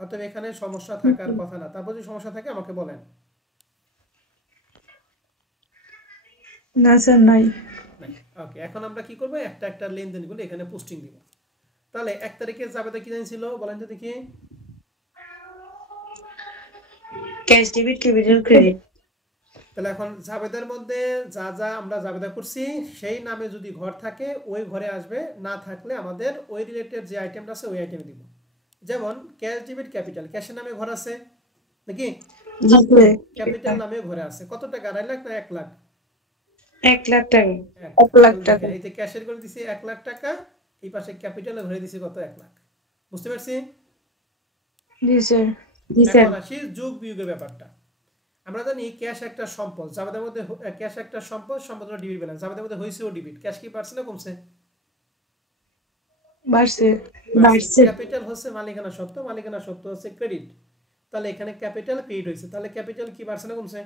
অতএব এখানে সমস্যা থাকার কথা না। তারপর যদি সমস্যা থাকে আমাকে বলেন। না স্যার নাই। নাই, ওকে। এখন আমরা কি করবো, একটা একটা লেনদেনগুলো এখানে পোস্টিং দিব। তাহলে 1 তারিখে জাবেদা কি জানিয়েছিল বলেন তো দেখি। Cash debit capital credit. তাহলে এখন জাবেদার মধ্যে যা যা আমরা জাবেদা করছি সেই নামে যদি ঘর থাকে ওই ঘরে আসবে, না থাকলে আমাদের ওই রিলেটেড যে আইটেমটা আছে ওই আইটেমে দিব। যেমন ক্যাশ ডেবিট ক্যাপিটাল, ক্যাশের নামে ঘর আছে নাকি, জি স্যার। ক্যাপিটাল নামে ঘরে আছে। কত টাকা? 2.5 লাখ না 1 লাখ? 1 লাখ টাকা। 1 লাখ টাকা। এই যে ক্যাশের করে দিছি 1 লাখ টাকা, এই পাশে ক্যাপিটালে ধরে দিছি কত? 1 লাখ। বুঝতে পারছি? জি স্যার। জি স্যার। এখন আসি যোগ বিয়োগের ব্যাপারটা। আমরা জানি ক্যাশ একটা সম্পদ, জাবেদার মধ্যে ক্যাশ একটা সম্পদ, সম্পদ হলো ডিবিট ব্যালেন্স। জাবেদার মধ্যে হইছে ও ডিবিট, ক্যাশ কি বাড়ছে না কমছে? বাড়ছে। বাড়ছে। ক্যাপিটাল হচ্ছে মালিকানা সত্ত্ব, মালিকানা সত্ত্ব হচ্ছে ক্রেডিট। তাহলে এখানে ক্যাপিটাল ক্রেডিট হয়েছে, তাহলে ক্যাপিটাল কি বাড়ছে না কমছে?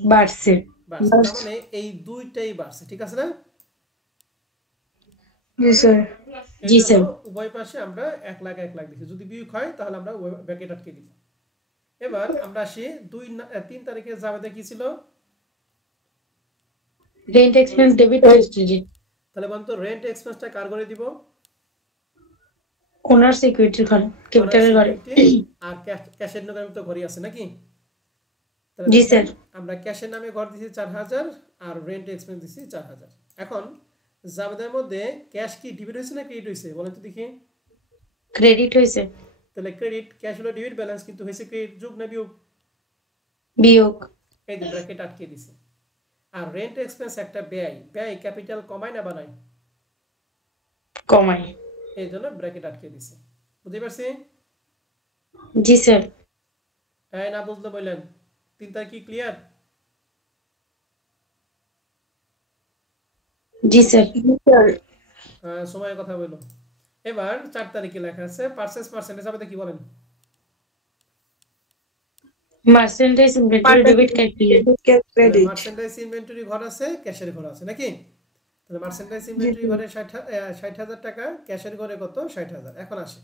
বাড়ছে। বাড়ছে। তার মানে এই দুইটাই বাড়ছে, ঠিক আছে না? জি স্যার। এই জি জন্য স্যার। উভয় পাশে আমরা 1 লাখ 1 লাখ দিচ্ছি। যদি বিয়োগ হয় তাহলে আমরা ব্র্যাকেট আটকে দিব। এবার আমরা আসি 3 তারিখে জাবেদা কি ছিল? Rent expense debit credit. তাহলে বলতো রেন্ট এক্সপেন্সটা কার ঘরে দিব? ওনার সিকিউরিটির ঘরে, ওনার ক্যাপিটালের ঘরে। সিকিউরিটি। আর ক্যাশের নামে তো ঘরই আছে নাকি? তাহলে জি দেখেন স্যার। আমরা ক্যাশের নামে ঘর দিছি 4000 আর রেন্ট এক্সপেন্স দিছি 4000। এখন জাবেদার মধ্যে ক্যাশ কি ডেবিট হয়েছে না ক্রেডিট হয়েছে বলেন তো দেখি। ক্রেডিট হয়েছে। তাহলে ক্রেডিট, ক্যাশ হলো ডেবিট ব্যালেন্স, কিন্তু হয়েছে ক্রেডিট। যোগ না বিয়োগ? বিয়োগ। এই যে ব্র্যাকেট আটকে দিছে। আর রেন্ট এক্সপেন্স একটা ব্যয়, ব্যয় ক্যাপিটাল কমায় না বানায়? কমাই। এই জন্য ব্র্যাকেট আটকে দিছে। বুঝতে পারছি? জি স্যার। হ্যাঁ না বুঝলে বললেন। 3 তারিখ কি ক্লিয়ার? জি স্যার। জি স্যার। সময়ের কথা বললো। এবার 4 তারিখে লেখা আছে পারচেজ পার্সেন্টেজ, আপনি কি বলেন? Merchandise inventory debit capital. Credit. Merchandise inventory ঘর আছে, ক্যাশের ঘর আছে নাকি? তাহলে মার্চেন্ডাইজ জি ইনভেন্টরি ঘরে 60,000 টাকা, ক্যাশের ঘরে কত? 60,000। এখন আসে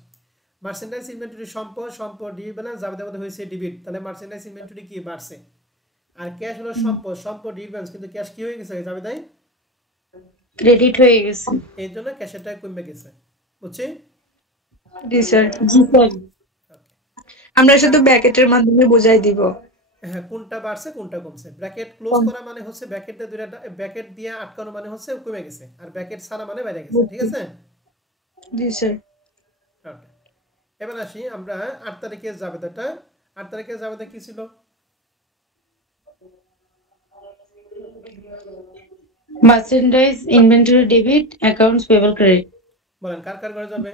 মার্চেন্ডাইজ ইনভেন্টরি সম্পদ, সম্পদ ডিবিট ব্যালেন্স জাবেদার মধ্যে হয়েছে ডিবিট, তাহলে মার্চেন্ডাইজ ইনভেন্টরি কি বাড়ছে। আর ক্যাশ হলো সম্পদ, সম্পদ ডিবিট ব্যালেন্স, কিন্তু ক্যাশ কি হয়ে গেছে জাবেদায়? ক্রেডিট হয়ে গেছে। এই জন্য ক্যাশেরটা কমে গেছে। বুঝছি? জি স্যার। জি স্যার। আমরা শুধু ব্র্যাকেটের মাধ্যমে বুঝাই দিব। হ্যাঁ, কোনটা বাড়ছে কোনটা কমছে। ব্র্যাকেট ক্লোজ করা মানে হচ্ছে ব্র্যাকেটে দুইটা ব্র্যাকেট দিয়ে আটকানো মানে হচ্ছে কমে গেছে, আর ব্র্যাকেট ছাড়া মানে বেড়ে গেছে, ঠিক আছে? জি স্যার। ওকে। এবার আসি আমরা 8 তারিখের জাবেদাটা। 8 তারিখের জাবেদা কি ছিল? Merchandise inventory debit accounts payable credit. বলেন কার কার ঘরে যাবে?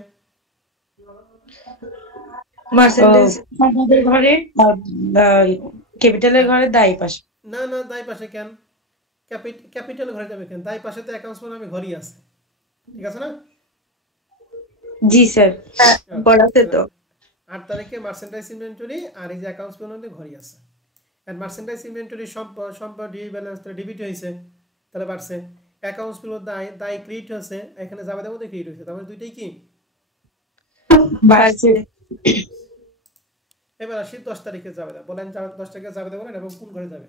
মার্চেন্ডাইজ। আমাদের ঘরে ক্যাপিটালের ঘরে দায়ী পাশে। না না, দাই পাশে কেন? ক্যাপিটাল ঘরে যাবে কেন? দাই পাশে তো অ্যাকাউন্টস নামে ঘরই আছে, ঠিক আছে না? জি স্যার। পড়াতে তো। 8 তারিখে মার্চেন্ডাইজ ইনভেন্টরি আর এই যে অ্যাকাউন্টস মধ্যে ঘরই আছে। আর মার্চেন্ডাইজ ইনভেন্টরি সম্পদ, সম্পদ ডিবিট ব্যালেন্স ডেবিট হয়েছে, তাহলে বাড়ছে। অ্যাকাউন্টস গুলো দায় ক্রেডিট হয়েছে, এখানে জাবেদার মধ্যে ক্রেডিট হয়েছে, তার মানে দুইটাই কি বাড়ছে। এবার আসি 10 তারিখে জাবেদা। বলেন 10 তারিখে জাবেদা বলেন এবং কোন ঘরে যাবে?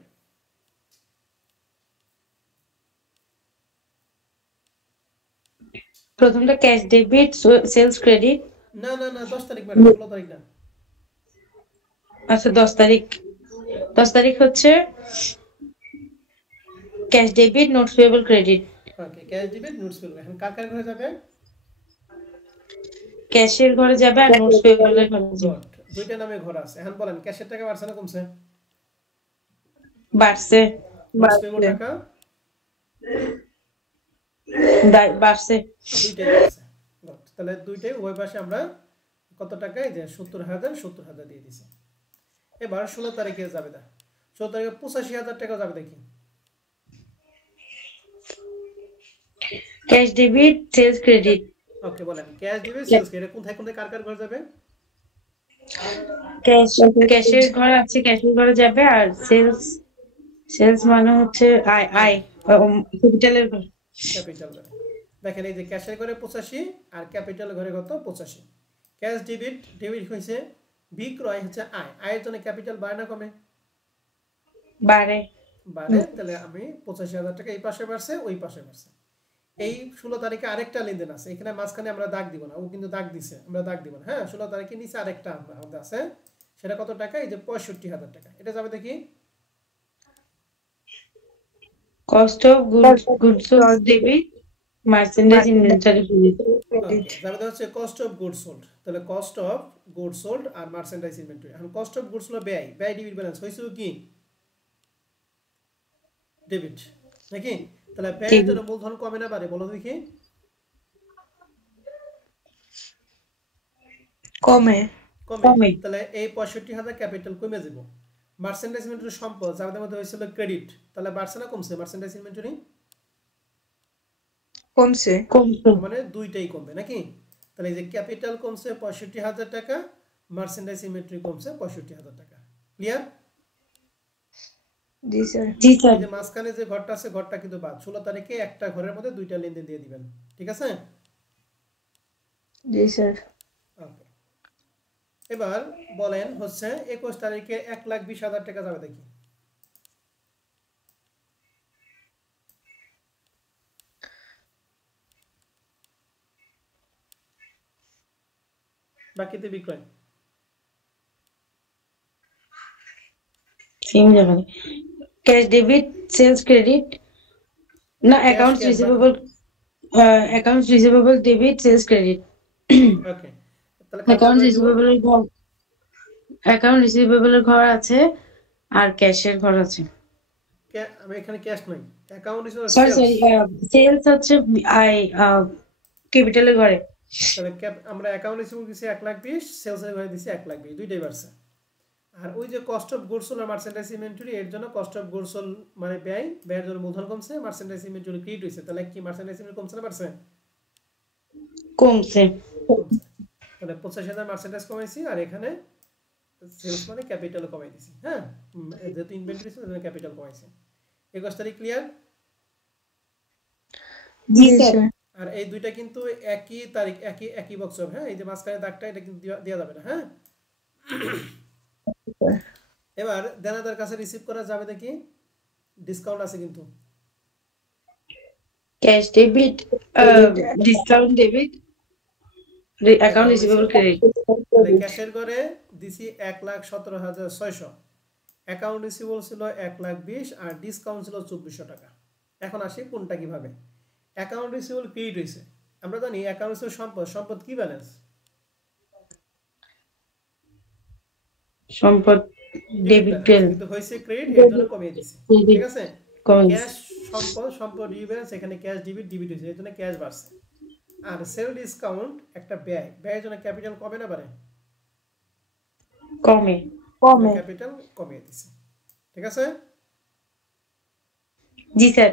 প্রথমটা ক্যাশ ডেবিট সেলস ক্রেডিট। না না না, 10 তারিখ ম্যাডাম, 16 তারিখ না। আচ্ছা 10 তারিখ। 10 তারিখ হচ্ছে cash debit notes payable credit. Okay, cash debit notes payable. এখন কার কার ঘরে যাবে? ক্যাশের ঘরে যাবে আর নোটস পেয়েবলের ঘরে যাবে। গুড, দুইটা নামে ঘর আছে। এখন বলেন ক্যাশের টাকা বাড়ছে না কমছে? বাড়ছে। নোটস পেয়েবল টাকা বাড়ছে। দুইটাই বাড়ছে। গুড, তাহলে দুইটাই উভয় পাশে আমরা কত টাকায় যে 70,000 70,000 দিয়ে দিছি। এবার 16 তারিখে যাবে দা 16 তারিখে 85,000 টাকা যাবে দেখি ক্যাশ ডেবিট সেলস ক্রেডিট। ওকে বলেন ক্যাশ দিবে সেলস এটা কোথায় কোথায় কার কার ঘর যাবে ক্যাশের ঘর আছে, ক্যাশের ঘরে যাবে। আর সেলস, সেলস মানে হচ্ছে আয়, আয় ক্যাপিটালের ঘর। ক্যাপিটাল ঘরে দেখেন এই যে ক্যাশের ঘরে 85 আর ক্যাপিটাল ঘরে কত 85 ক্যাশ ডেবিট ডেবিট হইছে বিক্রয় হচ্ছে আয় আয়ের জন্য ক্যাপিটাল বাড়ে না কমে বাড়ে। বাড়ে তাহলে আমি 85,000 টাকা এই পাশে বাড়ছে ওই পাশে বাড়ছে এই 16 তারিখে আরেকটা লেনদেন আছে এখানে মাঝখানে আমরা দাগ দিব না ও কিন্তু দাগ দিছে আমরা দাগ দিব না হ্যাঁ 16 তারিখে নিচে আরেকটা আমাদের আছে সেটা কত টাকা এই যে 65,000 টাকা এটা যাবে দেখি cost of goods sold debit merchandise inventory credit. Okay যাবে হচ্ছে কস্ট অফ গুডস সোল্ড তাহলে কস্ট অফ গুডস সোল্ড আর মার্চেন্ডাইজ ইনভেন্টরি এখন কস্ট অফ গুডস হলো ব্যয় ব্যয় ডেবিট ব্যালেন্স হইছে কি ডেবিট নাকি তাহলে ব্যয়ের জন্য মূলধন কমে না বাড়ে বলো দেখি কমে কমে তাহলে এই 65,000 ক্যাপিটাল কমে যাব মার্চেন্ডাইজ ইনভেন্টরি সম্পদ যাদের মধ্যে হয়েছিল ক্রেডিট তাহলে বাড়ছে না কমছে মার্চেন্ডাইজ ইনভেন্টরি কমছে মানে দুইটাই কমবে নাকি তাহলে এই যে ক্যাপিটাল কমছে 65,000 টাকা মার্চেন্ডাইজ ইনভেন্টরি কমছে 65,000 টাকা ক্লিয়ার জি স্যার জি স্যার। এই যে মাঝখানে যে ঘরটা আছে ঘরটা কিন্তু বাদ 16 তারিখে একটা ঘরের মধ্যে দুইটা লেনদেন দিয়ে দিবেন ঠিক আছে জি স্যার ওকে এবার বলেন হচ্ছে 21 তারিখে 1,20,000 টাকা যাবে দেখি বাকিতে বিক্রয় সেম জায়গায় ক্যাশ ডেবিট সেলস ক্রেডিট না accounts receivable, accounts receivable debit sales credit. Okay তাহলে অ্যাকাউন্ট রিসিভেবলের ঘর, অ্যাকাউন্ট রিসিভেবলের ঘর আছে আর ক্যাশের ঘর আছে। আমি এখানে ক্যাশ নাই account is sorry sales sorry, sales হচ্ছে আই ক্যাপিটালের ঘরে। তাহলে আমরা অ্যাকাউন্ট রিসিভেবল দিছি 1,20,000 সেলস এর ঘরে দিছি 1,20,000 দুইটাই বাড়ছে আর ওই যে কস্ট অফ গুডস সোল্ড আর মার্চেন্ডাইজ ইনভেন্টরি এর জন্য কস্ট অফ গুডস সোল্ড মানে ব্যয় ব্যয়ের জন্য মূলধন কমছে মার্চেন্ডাইজ ইনভেন্টরি ক্রেডিট হইছে তাহলে কি মার্চেন্ডাইজ ইনভেন্টরি কমছে না বাড়ছে কমছে। কমছে তাহলে 85,000 মার্চেন্ডাইজ কমাইছি আর এখানে সেলস মানে ক্যাপিটাল কমাই দিছি হ্যাঁ যেহেতু ইনভেন্টরি ছিল সেজন্য ক্যাপিটাল কমাইছি 21 তারিখ ক্লিয়ার জি স্যার। আর এই দুইটা কিন্তু একই তারিখ একই বছর হ্যাঁ এই যে মাঝখানে দাগটা এটা কিন্তু দেয়া যাবে না হ্যাঁ এবার দেনাদার কাছে রিসিভ করা যাবে দেখি ডিসকাউন্ট আছে কিন্তু cash debit discount debit account receivable credit. তাহলে ক্যাশের ঘরে দিছি 1,17,600 অ্যাকাউন্ট রিসিভেবল ছিল 1,20,000 আর ডিসকাউন্ট ছিল 2,400 টাকা এখন আসি কোনটা কিভাবে অ্যাকাউন্ট রিসিভেবল ক্রেডিট হইছে আমরা জানি অ্যাকাউন্ট রিসিভেবল সম্পদ কি ব্যালেন্স সম্পদ ডেবিট ব্যালেন্স কিন্তু হইছে ক্রেডিট এর জন্য কমিয়ে দিছি ঠিক আছে ক্যাশ সম্পদ ডিবিট এখানে ক্যাশ ডিবিট হইছে এর জন্য ক্যাশ বাড়ছে আর সেল ডিসকাউন্ট একটা ব্যয়ের জন্য ক্যাপিটাল কমে না বাড়ে কমে ক্যাপিটাল কমিয়ে দিছি ঠিক আছে জি স্যার।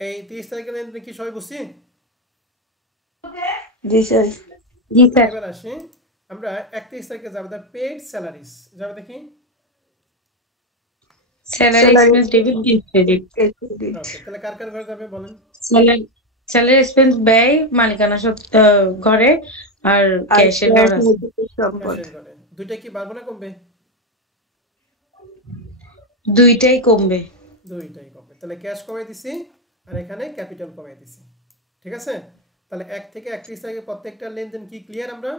এই 30 তারিখের লেনদেন কি সবাই বুঝছি জি স্যার জি স্যার। এবার আসি আমরা 31 তারিখে যাব দা পেইড স্যালারিজ যাবে দেখি salary expense debit credit. Okay তাহলে কার কার ঘরে যাবে বলেন স্যালারি এক্সপেন্স ব্যয় মালিকানা ঘরে আর ক্যাশের ঘর আছে। ক্যাশের ঘরে দুইটা কি বাড়বে না কমবে দুইটাই কমবে। দুইটাই কমবে তাহলে ক্যাশ কমাই দিছি আর এখানে ক্যাপিটাল কমাই দিছি ঠিক আছে তাহলে 1 থেকে 31 তারিখে প্রত্যেকটা লেনদেন কি ক্লিয়ার আমরা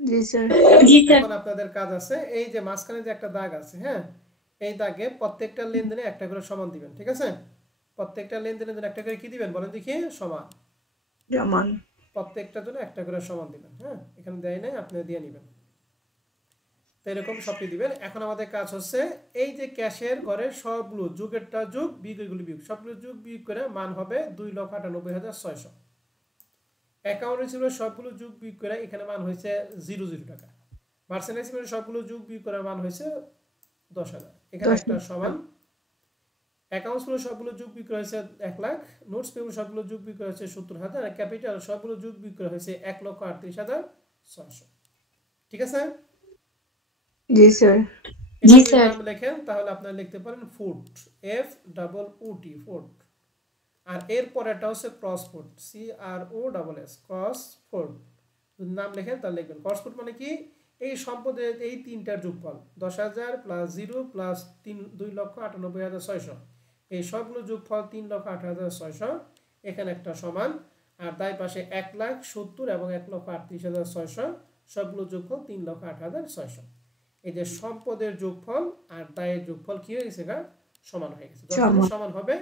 জি স্যার জি স্যার। এখন আপনাদের কাজ আছে এই যে মাঝখানে যে একটা দাগ আছে হ্যাঁ এই দাগে প্রত্যেকটা লেনদেনে একটা করে সমান দিবেন ঠিক আছে প্রত্যেকটা লেনদেনের জন্য একটা করে কি দিবেন বলেন দেখি সমান প্রত্যেকটার জন্য একটা করে সমান দিবেন হ্যাঁ এখানে দেয় নাই আপনি দিয়ে নেবেন তো এরকম সবটি দিবেন এখন আমাদের কাজ হচ্ছে এই যে ক্যাশের ঘরে সবগুলো যুগেরটা যুগ বিয়োগগুলো বিয়োগ সবগুলো যুগ বিয়োগ করে মান হবে 2,98,600 অ্যাকাউন্ট রিসিভেবল সবগুলো যুগ বিয়োগ করে এখানে মান হয়েছে 00 টাকা মার্চেন্ডাইজ ইনভেন্টরি সবগুলো যোগ বিয়োগ করার মান হয়েছে 10,000। এখানে একটা সমান অ্যাকাউন্টস গুলো সবগুলো যোগ বিয়োগ করা হয়েছে 1 লাখ, নোটস পেবল সবগুলো যোগ বিয়োগ করা হয়েছে 70,000, আর ক্যাপিটাল সবগুলো যোগ বিয়োগ করা হয়েছে 1,38,600। ঠিক আছে? জি স্যার। জি এভাবে স্যার। নাম লেখেন তাহলে আপনারা লিখতে পারেন ফুড, এফ ডাবল ও টি, ফুড। আর এর পরেরটা হচ্ছে ক্রস ফুড, সি আর O double S, cross food. যদি নাম লেখেন তাহলে লিখবেন ক্রস ফুড মানে কি, এই সম্পদের এই তিনটার যোগফল 10,000 প্লাস 0 প্লাস 2,98,600, এই সবগুলো যোগফল 3,08,600। এখানে একটা সমান, আর তাই পাশে 1,70,000 এবং 1,38,600, সবগুলো যোগফল 3,08,600। এই যে সম্পদের যোগফল আর দায়ের যোগফল কি হয়ে গেছে, সমান হয়ে গেছে। যখনই সমান হবে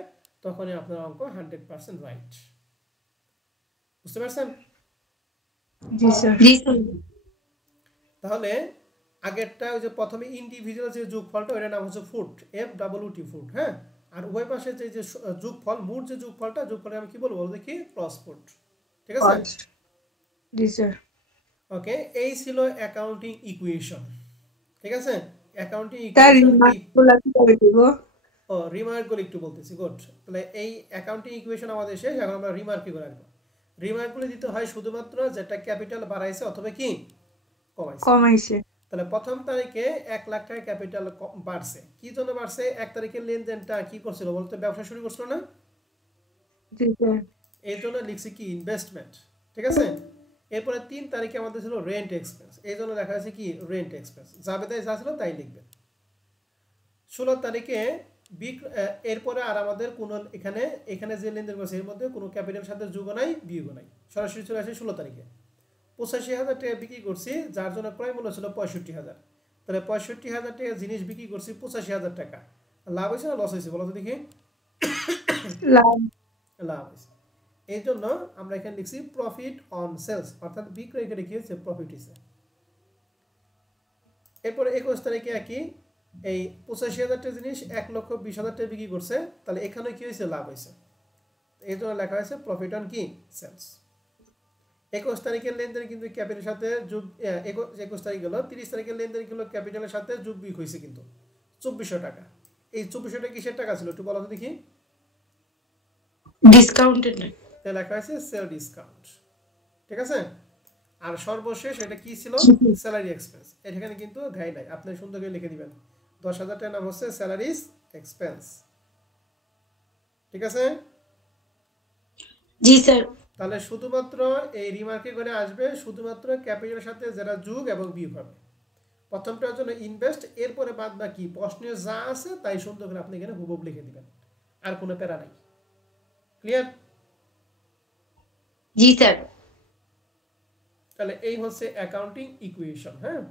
তখনই আপনার অঙ্ক 100% রাইট। বুঝতে পারছেন? জি স্যার। জি স্যার। তাহলে আগেরটা ওই যে প্রথমে ইন্ডিভিজুয়াল যে যোগফলটা ওটার নাম হচ্ছে food, F double T, food. হ্যাঁ, আর উভয় পাশে যে যে যোগফল, মোট যে যোগফলটা আমি কি বলবো দেখি, ক্রস ফুড। ঠিক আছে? জি স্যার। ওকে, এই ছিল অ্যাকাউন্টিং ইকুয়েশন। ঠিক আছে? অ্যাকাউন্টিং স্যার ইকুয়েশন কি? রিমার্কগুলো কিভাবে দিব? ও, রিমার্কগুলো একটু বলতেছি। গুড। তাহলে এই অ্যাকাউন্টিং ইকুয়েশন আমাদের শেষ, এখন আমরা রিমার্ক করে রাখবো। রিমার্কগুলো দিতে হয় শুধুমাত্র যেটা ক্যাপিটাল বাড়াইছে অথবা কি কমাইছে। তাহলে প্রথম তারিখে 1 লাখ টাকা ক্যাপিটাল বাড়ছে, কি জন্য বাড়ছে? 1 তারিখে লেনদেনটা কি করছিল বলতে, ব্যবসা শুরু করছিল না? জি স্যার। এই জন্য লিখছি কি, ইনভেস্টমেন্ট। ঠিক আছে? এরপরে 3 তারিখে আমাদের ছিল রেন্ট এক্সপেন্স, এই জন্য লেখা আছে কি, রেন্ট এক্সপেন্স। জাবেদায় যা ছিল তাই লিখবেন। 16 তারিখে এরপরে আর আমাদের কোনো এখানে যে লেনদেন করছে এর মধ্যে কোনো ক্যাপিটাল সাথে যোগ নাই বিয়োগ নাই, সরাসরি চলে আসে 16 তারিখে। 85,000 টাকা বিক্রি করছি, যার জন্য ক্রয় মূল্য ছিল 65,000। তাহলে 65,000 টাকা জিনিস বিক্রি করছি 85,000 টাকা, লাভ হয়েছে না লস হয়েছে বলো তো দেখি? লাভ। লাভ হয়েছে। এই জন্য আমরা এখানে লিখছি প্রফিট অন সেলস, অর্থাৎ বিক্রয় করে কি হয়েছে, প্রফিট হয়েছে। এরপরে 21 তারিখে একই এই 85,000 টাকা জিনিস 1,20,000 টাকা বিক্রি করছে, তাহলে এখানে কি হয়েছে, লাভ হয়েছে। এই জন্য লেখা হয়েছে প্রফিট অন কি, সেলস। 21 তারিখের লেনদেন কিন্তু ক্যাপিটালের সাথে যোগ, 21 তারিখ গেল, 30 তারিখের লেনদেন কিন্তু ক্যাপিটালের সাথে যোগ বিয়োগ হয়েছে কিন্তু 2400 টাকা। এই 2400 টাকা কিসের টাকা ছিল একটু বলো তো দেখি? ডিসকাউন্টেড। তাহলে লেখা হয়েছে সেল ডিসকাউন্ট। ঠিক আছে? আর সর্বশেষ এটা কি ছিল, স্যালারি এক্সপেন্স। এখানে কিন্তু ধ্যায় নাই, আপনি সুন্দর করে লিখে দিবেন 10,000 টাকার নাম হচ্ছে স্যালারিজ এক্সপেন্স। ঠিক আছে? জি স্যার। তাহলে শুধুমাত্র এই রিমার্কে করে আসবে শুধুমাত্র ক্যাপিটালের সাথে যারা যোগ এবং বিয়োগ হবে। প্রথমটার জন্য ইনভেস্ট, এরপরে বাদ বাকি প্রশ্নে যা আছে তাই সুন্দর করে আপনি এখানে হুবহু লিখে দিবেন, আর কোনো প্যারা নাই। ক্লিয়ার? জি স্যার। তাহলে এই হচ্ছে অ্যাকাউন্টিং ইকুয়েশন। হ্যাঁ,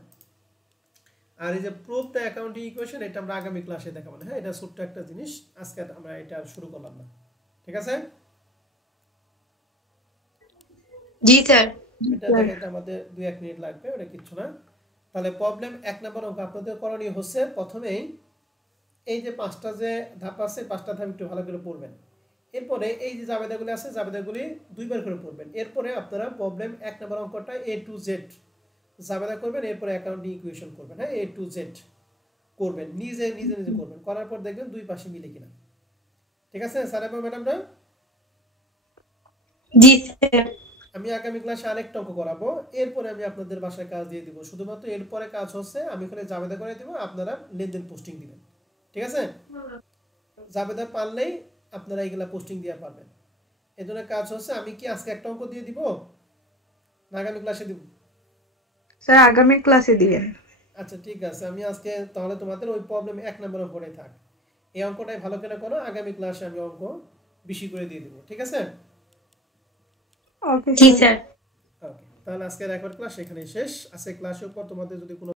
আর এই যে প্রুফ দ্য অ্যাকাউন্টিং ইকুয়েশন, এটা আমরা আগামী ক্লাসে দেখাবো। হ্যাঁ, এটা ছোট্ট একটা জিনিস, আজকে আমরা এটা শুরু করলাম না। ঠিক আছে? জি স্যার। এটা দেখাইতে আমাদের 2-1 মিনিট লাগবে, ওটা কিচ্ছু না। তাহলে প্রবলেম 1 নম্বর অঙ্ক আপনাদের করণীয় হচ্ছে প্রথমেই এই যে 5টা যে ধাপ আছে, 5টা ধাপ একটু ভালো করে পড়বেন। এরপরে এই যে জাবেদাগুলি আছে, জাবেদাগুলি 2বার করে পড়বেন। এরপরে আপনারা প্রবলেম 1 নম্বর অঙ্কটা A to Z জাবেদা করবেন, এরপরে অ্যাকাউন্টিং ইকুয়েশন করবেন। হ্যাঁ, A to Z করবেন, নিজে নিজে নিজে করবেন, করার পর দেখবেন দুই পাশে মিলে কিনা। ঠিক আছে স্যার এবং ম্যাডামরা? জি স্যার। আমি আগামী ক্লাসে আরেকটা অঙ্ক করাবো, এরপরে আমি আপনাদের বাসায় কাজ দিয়ে দিব। শুধুমাত্র এরপরে কাজ হচ্ছে আমি ওখানে জাবেদা করে দিব, আপনারা লেনদেন পোস্টিং দিবেন। ঠিক আছে? জাবেদা পারলেই আপনারা এগুলা পোস্টিং দিয়ে পারবেন। এই জন্য কাজ হচ্ছে, আমি কি আজকে একটা অঙ্ক দিয়ে দিব না আগামী ক্লাসে দিব? স্যার আগামী ক্লাসে দিবেন। আচ্ছা ঠিক আছে, আমি আজকে তাহলে তোমাদের ওই প্রবলেম 1 নম্বর অঙ্কটাই থাক, এই অঙ্কটাই ভালো করে করো, আগামী ক্লাসে আমি অঙ্ক বেশি করে দিয়ে দিব। ঠিক আছে? ওকে জি স্যার। ওকে, তাহলে আজকের রেকর্ড ক্লাস এখানেই শেষ। আজকে ক্লাসের উপর তোমাদের যদি কোনো